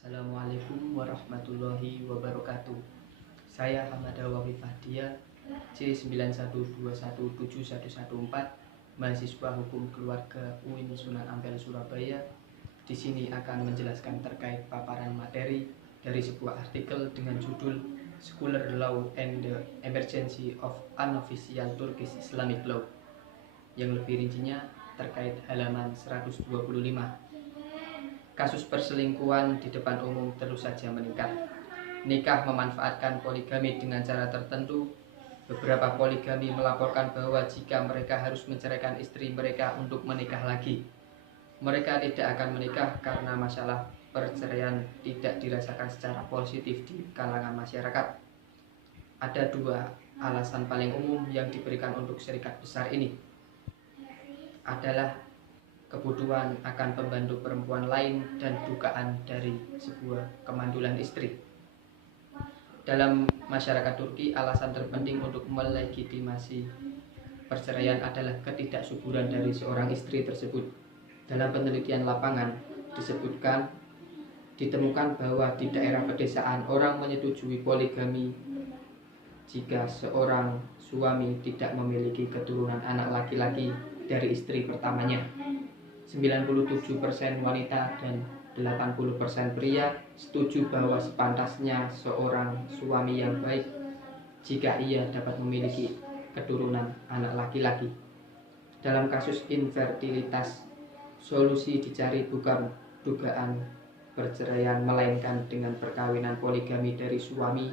Assalamualaikum warahmatullahi wabarakatuh. Saya Hamada Wafi Fahdia, C9121714, mahasiswa Hukum Keluarga UIN Sunan Ampel Surabaya. Di sini akan menjelaskan terkait paparan materi dari sebuah artikel dengan judul Secular Law and the Emergency of Unofficial Turkish Islamic Law. Yang lebih rincinya terkait halaman 125. Kasus perselingkuhan di depan umum terus saja meningkat. Nikah memanfaatkan poligami dengan cara tertentu. Beberapa poligami melaporkan bahwa jika mereka harus menceraikan istri mereka untuk menikah lagi, mereka tidak akan menikah karena masalah perceraian tidak dirasakan secara positif di kalangan masyarakat. Ada dua alasan paling umum yang diberikan untuk serikat besar ini. Adalah kebutuhan akan pembantu perempuan lain dan dugaan dari sebuah kemandulan istri. Dalam masyarakat Turki, alasan terpenting untuk melegitimasi perceraian adalah ketidaksuburan dari seorang istri tersebut. Dalam penelitian lapangan ditemukan bahwa di daerah pedesaan orang menyetujui poligami jika seorang suami tidak memiliki keturunan anak laki-laki dari istri pertamanya. 97% wanita dan 80% pria setuju bahwa sepantasnya seorang suami yang baik jika ia dapat memiliki keturunan anak laki-laki. Dalam kasus infertilitas, solusi dicari bukan dugaan perceraian, melainkan dengan perkawinan poligami dari suami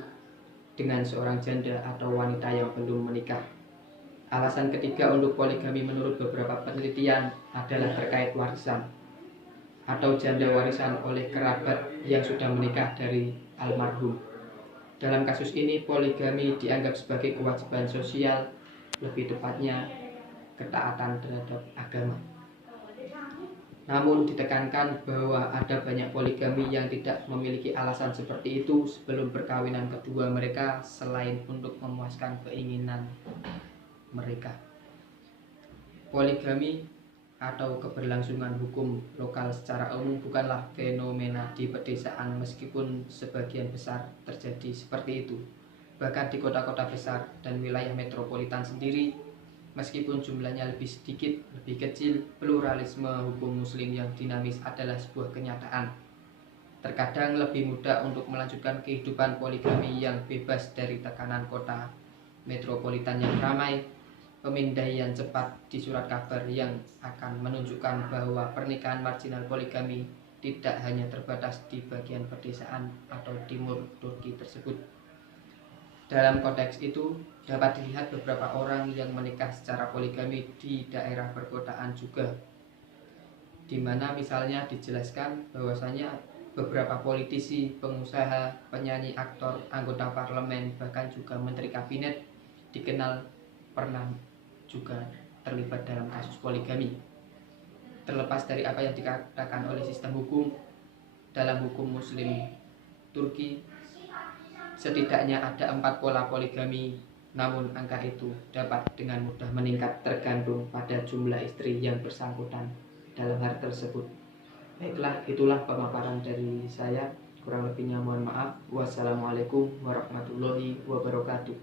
dengan seorang janda atau wanita yang belum menikah. Alasan ketiga untuk poligami menurut beberapa penelitian adalah terkait warisan atau janda warisan oleh kerabat yang sudah menikah dari almarhum. Dalam kasus ini, poligami dianggap sebagai kewajiban sosial, lebih tepatnya ketaatan terhadap agama. Namun ditekankan bahwa ada banyak poligami yang tidak memiliki alasan seperti itu sebelum perkawinan kedua mereka selain untuk memuaskan keinginan mereka. Poligami atau keberlangsungan hukum lokal secara umum bukanlah fenomena di pedesaan, meskipun sebagian besar terjadi seperti itu. Bahkan di kota-kota besar dan wilayah metropolitan sendiri, meskipun jumlahnya lebih sedikit, lebih kecil, pluralisme hukum muslim yang dinamis adalah sebuah kenyataan. Terkadang lebih mudah untuk melanjutkan kehidupan poligami yang bebas dari tekanan kota metropolitan yang ramai. Pemindaian cepat di surat kabar yang akan menunjukkan bahwa pernikahan marginal poligami tidak hanya terbatas di bagian pedesaan atau timur Turki tersebut. Dalam konteks itu dapat dilihat beberapa orang yang menikah secara poligami di daerah perkotaan juga, di mana misalnya dijelaskan bahwasanya beberapa politisi, pengusaha, penyanyi, aktor, anggota parlemen, bahkan juga menteri kabinet dikenal pernah juga terlibat dalam kasus poligami. Terlepas dari apa yang dikatakan oleh sistem hukum, dalam hukum muslim Turki setidaknya ada 4 pola poligami, namun angka itu dapat dengan mudah meningkat tergantung pada jumlah istri yang bersangkutan dalam hal tersebut. Baiklah, itulah pemaparan dari saya. Kurang lebihnya mohon maaf. Wassalamualaikum warahmatullahi wabarakatuh.